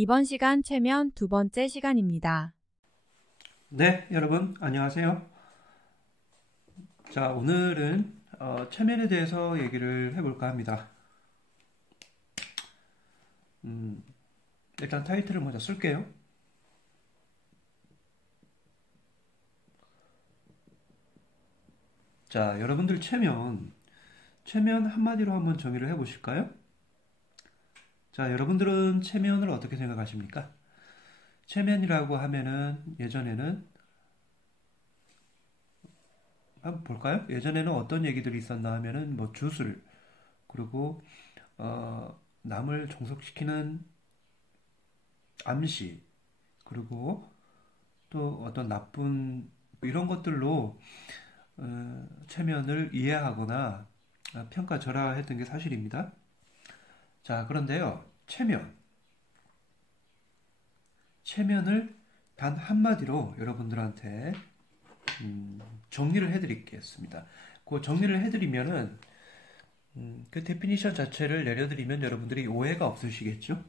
이번 시간 체면 두 번째 시간입니다. 네, 여러분 안녕하세요. 자, 오늘은 체면에 대해서 얘기를 해볼까 합니다. 일단 타이틀을 먼저 쓸게요. 자, 여러분들 체면 한마디로 한번 정의를 해보실까요? 자, 여러분들은 체면을 어떻게 생각하십니까? 체면이라고 하면은 예전에는 한번 볼까요? 예전에는 어떤 얘기들이 있었나 하면은 뭐 주술, 그리고 남을 종속시키는 암시, 그리고 또 어떤 나쁜 이런 것들로 체면을 이해하거나 평가절하했던 게 사실입니다. 자, 그런데요, 체면을 단 한마디로 여러분들한테 정리를 해드리겠습니다. 그 정리를 해드리면은 그 데피니션 자체를 내려드리면 여러분들이 오해가 없으시겠죠?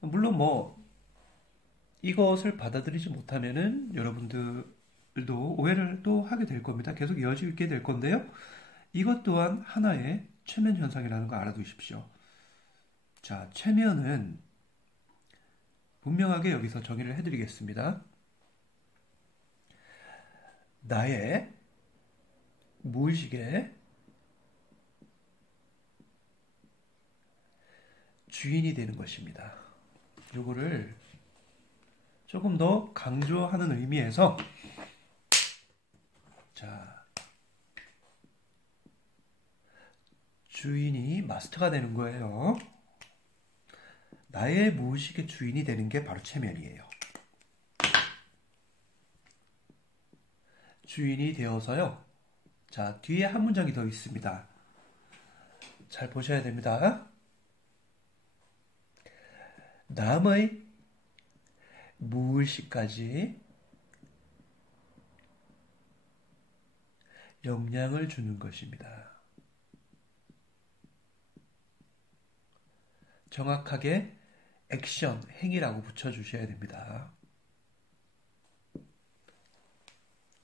물론 뭐 이것을 받아들이지 못하면은 여러분들도 오해를 또 하게 될 겁니다. 계속 이어지게 될 건데요. 이것 또한 하나의 체면 현상이라는 거 알아두십시오. 자, 체면은 분명하게 여기서 정의를 해드리겠습니다. 나의 무의식의 주인이 되는 것입니다. 요거를 조금 더 강조하는 의미에서 자, 주인이 마스터가 되는 거예요. 나의 무의식의 주인이 되는 게 바로 체면이에요. 주인이 되어서요. 자, 뒤에 한 문장이 더 있습니다. 잘 보셔야 됩니다. 남의 무의식까지 영향을 주는 것입니다. 정확하게 액션, 행위라고 붙여주셔야 됩니다.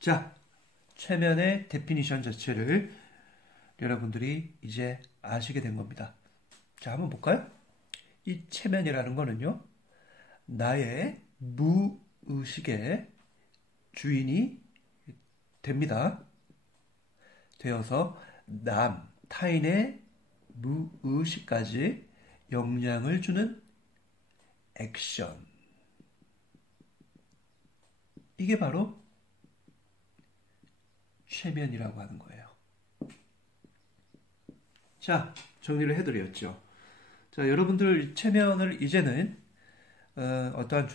자, 체면의 데피니션 자체를 여러분들이 이제 아시게 된 겁니다. 자, 한번 볼까요? 이 체면이라는 거는요, 나의 무의식의 주인이 됩니다. 되어서 타인의 무의식까지 영향을 주는 액션. 이게 바로 체면이라고 하는 거예요. 자, 정리를 해드렸죠. 자, 여러분들 체면을 이제는 어떠한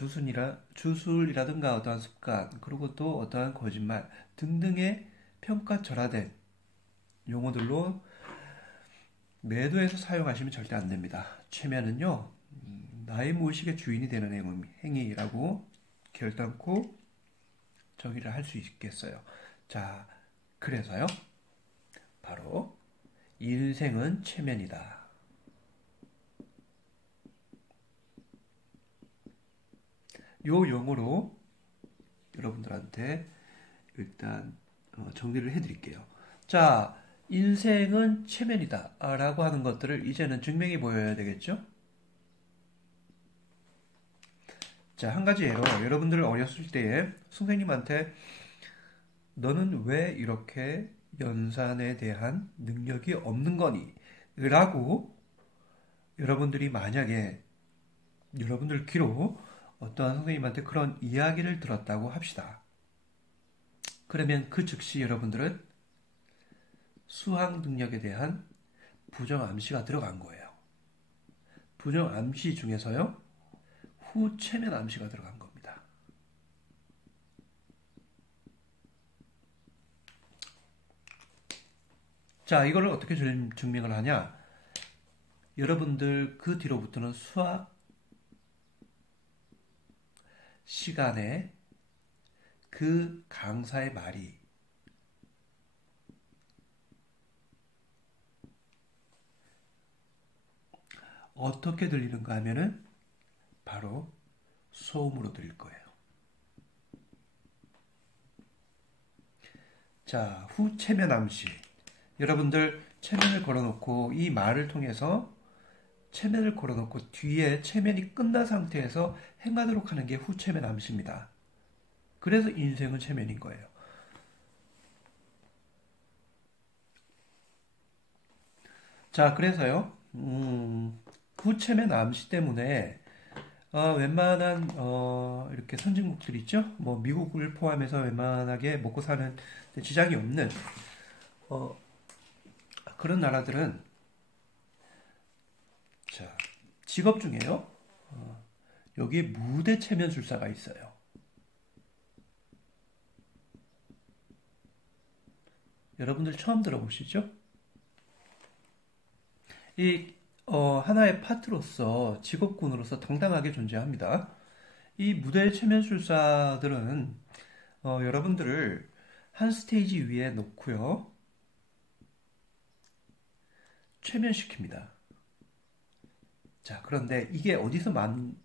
주술이라든가 어떠한 습관, 그리고 또 어떠한 거짓말 등등의 평가절하된 용어들로 매도해서 사용하시면 절대 안 됩니다. 체면은요, 나의 무의식의 주인이 되는 행위라고 결단코 정의를 할 수 있겠어요. 자, 그래서요, 바로 인생은 체면이다. 요 용어로 여러분들한테 일단 정리를 해드릴게요. 자, 인생은 체면이다 라고 하는 것들을 이제는 증명이 보여야 되겠죠? 자, 한 가지 예로 여러분들 어렸을 때에 선생님한테 너는 왜 이렇게 연산에 대한 능력이 없는 거니? 라고 여러분들이 만약에 여러분들 귀로 어떠한 선생님한테 그런 이야기를 들었다고 합시다. 그러면 그 즉시 여러분들은 수학 능력에 대한 부정 암시가 들어간 거예요. 부정 암시 중에서요, 후체면 암시가 들어간 겁니다. 자, 이걸 어떻게 증명을 하냐? 여러분들 그 뒤로부터는 수학 시간에 그 강사의 말이 어떻게 들리는가 하면은 바로 소음으로 들릴 거예요. 자, 후체면 암시. 여러분들 체면을 걸어놓고 이 말을 통해서 체면을 걸어놓고 뒤에 체면이 끝난 상태에서 행하도록 하는 게 후체면 암시입니다. 그래서 인생은 체면인 거예요. 자, 그래서요, 후체면 암시 때문에 웬만한 이렇게 선진국들 있죠? 뭐 미국을 포함해서 웬만하게 먹고 사는 지장이 없는 어, 그런 나라들은 자, 직업 중에요. 여기에 무대 체면술사가 있어요. 여러분들 처음 들어보시죠? 이 하나의 파트로서 직업군으로서 당당하게 존재합니다. 이 무대 체면술사들은 여러분들을 한 스테이지 위에 놓고요. 최면시킵니다. 자, 그런데 이게 어디서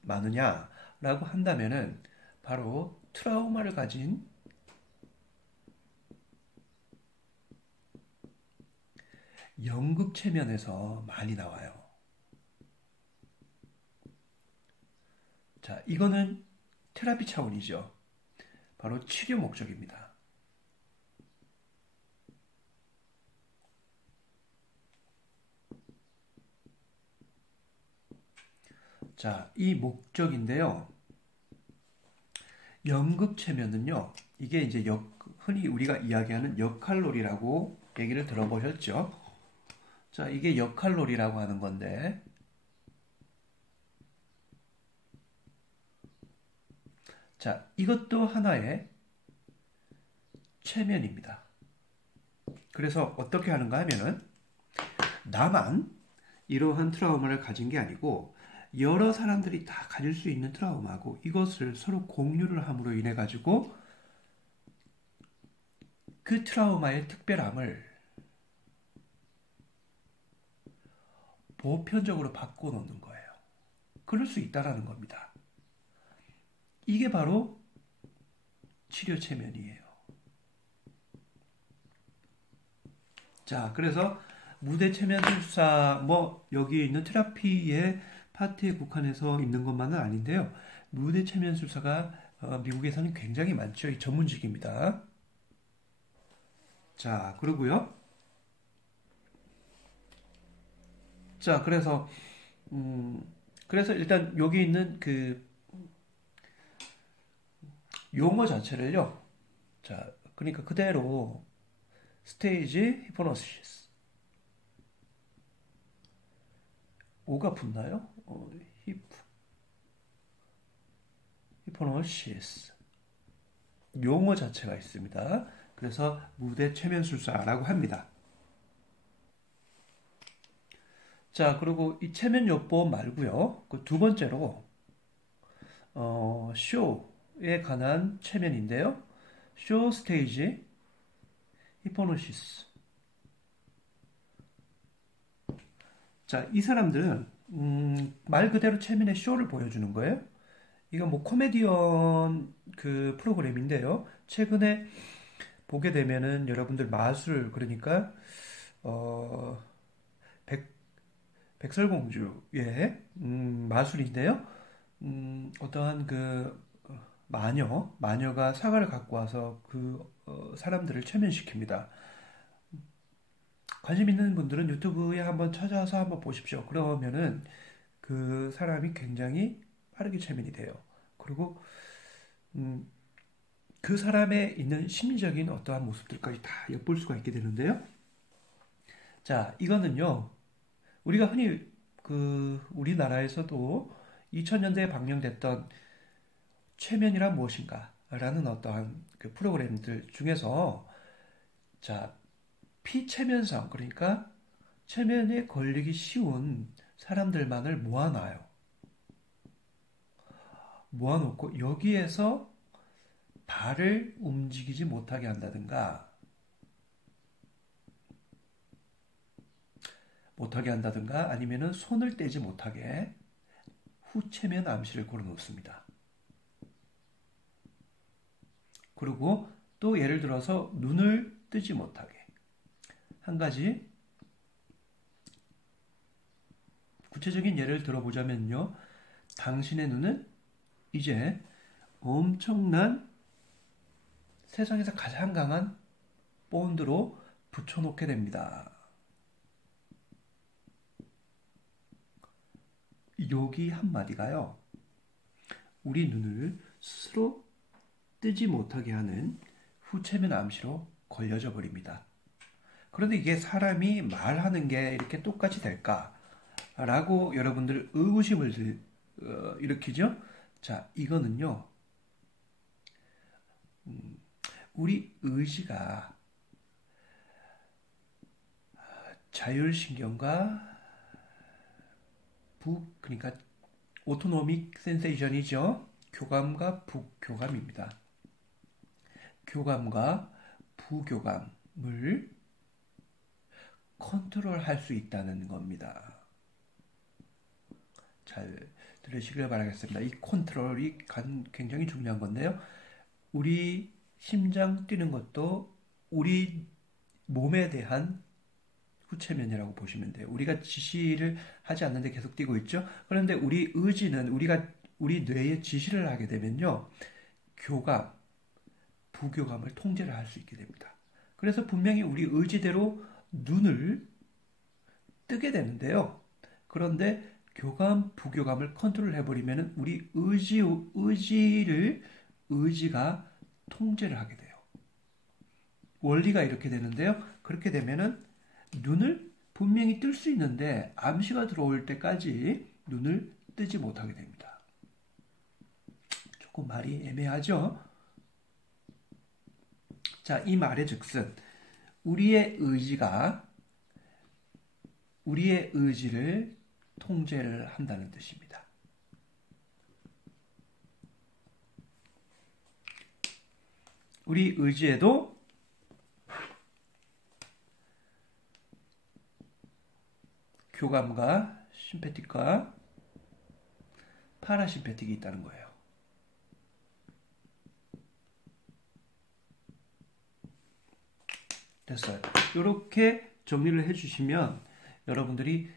많으냐라고 한다면은 바로 트라우마를 가진 연극 체면에서 많이 나와요. 자, 이거는 테라피 차원이죠. 바로 치료 목적입니다. 자, 이 목적인데요. 연극 체면은요. 이게 이제 흔히 우리가 이야기하는 역할놀이라고 얘기를 들어보셨죠? 자, 이게 역할놀이라고 하는 건데 자, 이것도 하나의 체면입니다. 그래서 어떻게 하는가 하면은 나만 이러한 트라우마를 가진 게 아니고 여러 사람들이 다 가질 수 있는 트라우마고 이것을 서로 공유를 함으로 인해 가지고 그 트라우마의 특별함을 보편적으로 바꿔놓는 거예요. 그럴 수 있다라는 겁니다. 이게 바로 치료 체면이에요. 자, 그래서 무대 체면술사 뭐 여기 있는 테라피의 파트에 국한해서 있는 것만은 아닌데요. 무대 체면술사가 미국에서는 굉장히 많죠. 이 전문직입니다. 자, 그러고요. 자, 그래서 일단 여기 있는 그 용어 자체를요. 자, 그러니까 그대로 스테이지 히프노시스. 오가 붙나요? 히프노시스. 용어 자체가 있습니다. 그래서 무대 체면술사라고 합니다. 자, 그리고 이 체면요법 말고요. 그 두 번째로 쇼에 관한 체면인데요. 쇼 스테이지 히포노시스. 자, 이 사람들은 말 그대로 체면의 쇼를 보여주는 거예요. 이건 뭐 코미디언 그 프로그램인데요. 최근에 보게 되면은 여러분들 마술 그러니까 어, 백, 백설공주의 마술인데요. 어떠한 그 마녀가 사과를 갖고 와서 그 사람들을 체면시킵니다. 관심 있는 분들은 유튜브에 한번 찾아서 한번 보십시오. 그러면은 그 사람이 굉장히 빠르게 체면이 돼요. 그리고 음, 그 사람의 있는 심리적인 어떠한 모습들까지 다 엿볼 수가 있게 되는데요. 자, 이거는요. 우리가 흔히 그 우리나라에서도 2000년대에 방영됐던 최면이란 무엇인가? 라는 어떠한 그 프로그램들 중에서 자, 피체면성 그러니까 체면에 걸리기 쉬운 사람들만을 모아놔요. 모아놓고 여기에서 발을 움직이지 못하게 한다든가 아니면은 손을 떼지 못하게 후체면 암시를 걸어 놓습니다. 그리고 또 예를 들어서 눈을 뜨지 못하게. 한 가지 구체적인 예를 들어보자면요. 당신의 눈은 이제 엄청난 세상에서 가장 강한 본드로 붙여놓게 됩니다. 여기 한마디가요. 우리 눈을 스스로 뜨지 못하게 하는 후체면 암시로 걸려져 버립니다. 그런데 이게 사람이 말하는 게 이렇게 똑같이 될까라고 여러분들 의구심을 일으키죠? 자, 이거는요. 우리 의지가 자율신경과 그러니까 오토노믹 센세이션이죠. 교감과 부교감입니다. 교감과 부교감을 컨트롤할 수 있다는 겁니다. 잘 들으시길 바라겠습니다. 이 컨트롤이 굉장히 중요한 건데요. 우리 심장 뛰는 것도 우리 몸에 대한 후체면이라고 보시면 돼요. 우리가 지시를 하지 않는데 계속 뛰고 있죠. 그런데 우리 의지는 우리 뇌에 지시를 하게 되면요. 교감, 부교감을 통제를 할 수 있게 됩니다. 그래서 분명히 우리 의지대로 눈을 뜨게 되는데요. 그런데 교감, 부교감을 컨트롤 해버리면 우리 의지가 통제를 하게 돼요. 원리가 이렇게 되는데요. 그렇게 되면은 눈을 분명히 뜰 수 있는데 암시가 들어올 때까지 눈을 뜨지 못하게 됩니다. 조금 말이 애매하죠? 자, 이 말의 즉슨 우리의 의지를 통제를 한다는 뜻입니다. 우리 의지에도 교감과 심패틱과 파라심패틱이 있다는 거예요. 됐어요. 이렇게 정리를 해주시면 여러분들이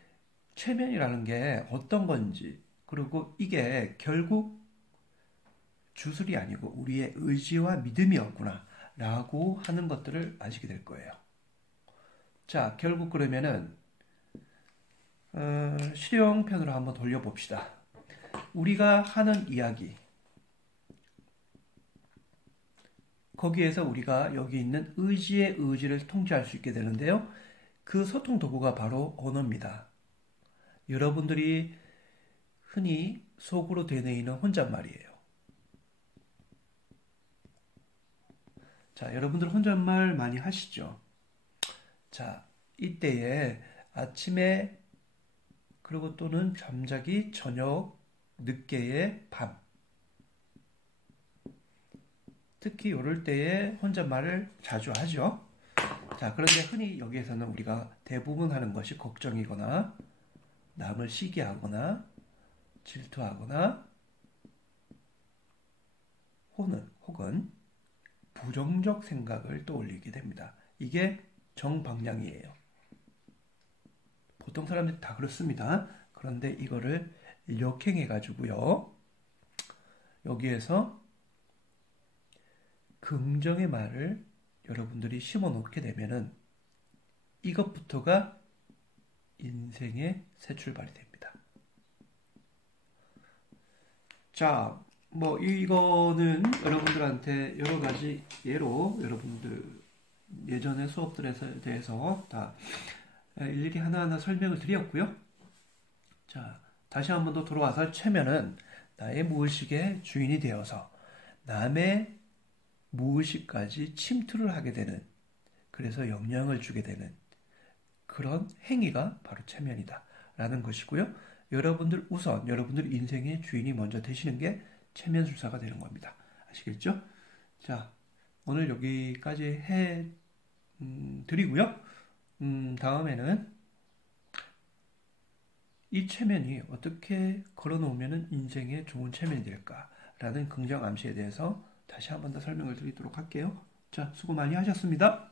최면이라는 게 어떤 건지, 그리고 이게 결국 주술이 아니고 우리의 의지와 믿음이었구나 라고 하는 것들을 아시게 될 거예요. 자, 결국 그러면은 실용편으로 한번 돌려봅시다. 우리가 하는 이야기, 거기에서 우리가 여기 있는 의지의 의지를 통제할 수 있게 되는데요. 그 소통 도구가 바로 언어입니다. 여러분들이 흔히 속으로 되뇌이는 혼잣말이에요. 자, 여러분들 혼잣말 많이 하시죠? 자, 이때에 아침에 그리고 또는 잠자기 저녁 늦게의 밤, 특히 이럴 때에 혼잣말을 자주 하죠. 자, 그런데 흔히 여기에서는 우리가 대부분 하는 것이 걱정이거나 남을 시기하거나 질투하거나 혹은 부정적 생각을 떠올리게 됩니다. 이게 정방향이에요. 보통 사람들이 다 그렇습니다. 그런데 이거를 역행해가지고요. 여기에서 긍정의 말을 여러분들이 심어 놓게 되면은 이것부터가 인생의 새 출발이 됩니다. 자, 뭐 이거는 여러분들한테 여러 가지 예로 여러분들 예전의 수업들에 대해서 다 일일이 하나하나 설명을 드렸고요. 자, 다시 한 번 더 돌아와서 최면은 나의 무의식의 주인이 되어서 남의 무의식까지 침투를 하게 되는, 그래서 영향을 주게 되는 그런 행위가 바로 최면이다 라는 것이고요. 여러분들 인생의 주인이 먼저 되시는 게 최면술사가 되는 겁니다. 아시겠죠? 자, 오늘 여기까지 해 드리고요. 다음에는 이 체면이 어떻게 걸어놓으면 인생에 좋은 체면이 될까라는 긍정 암시에 대해서 다시 한 번 더 설명을 드리도록 할게요. 자, 수고 많이 하셨습니다.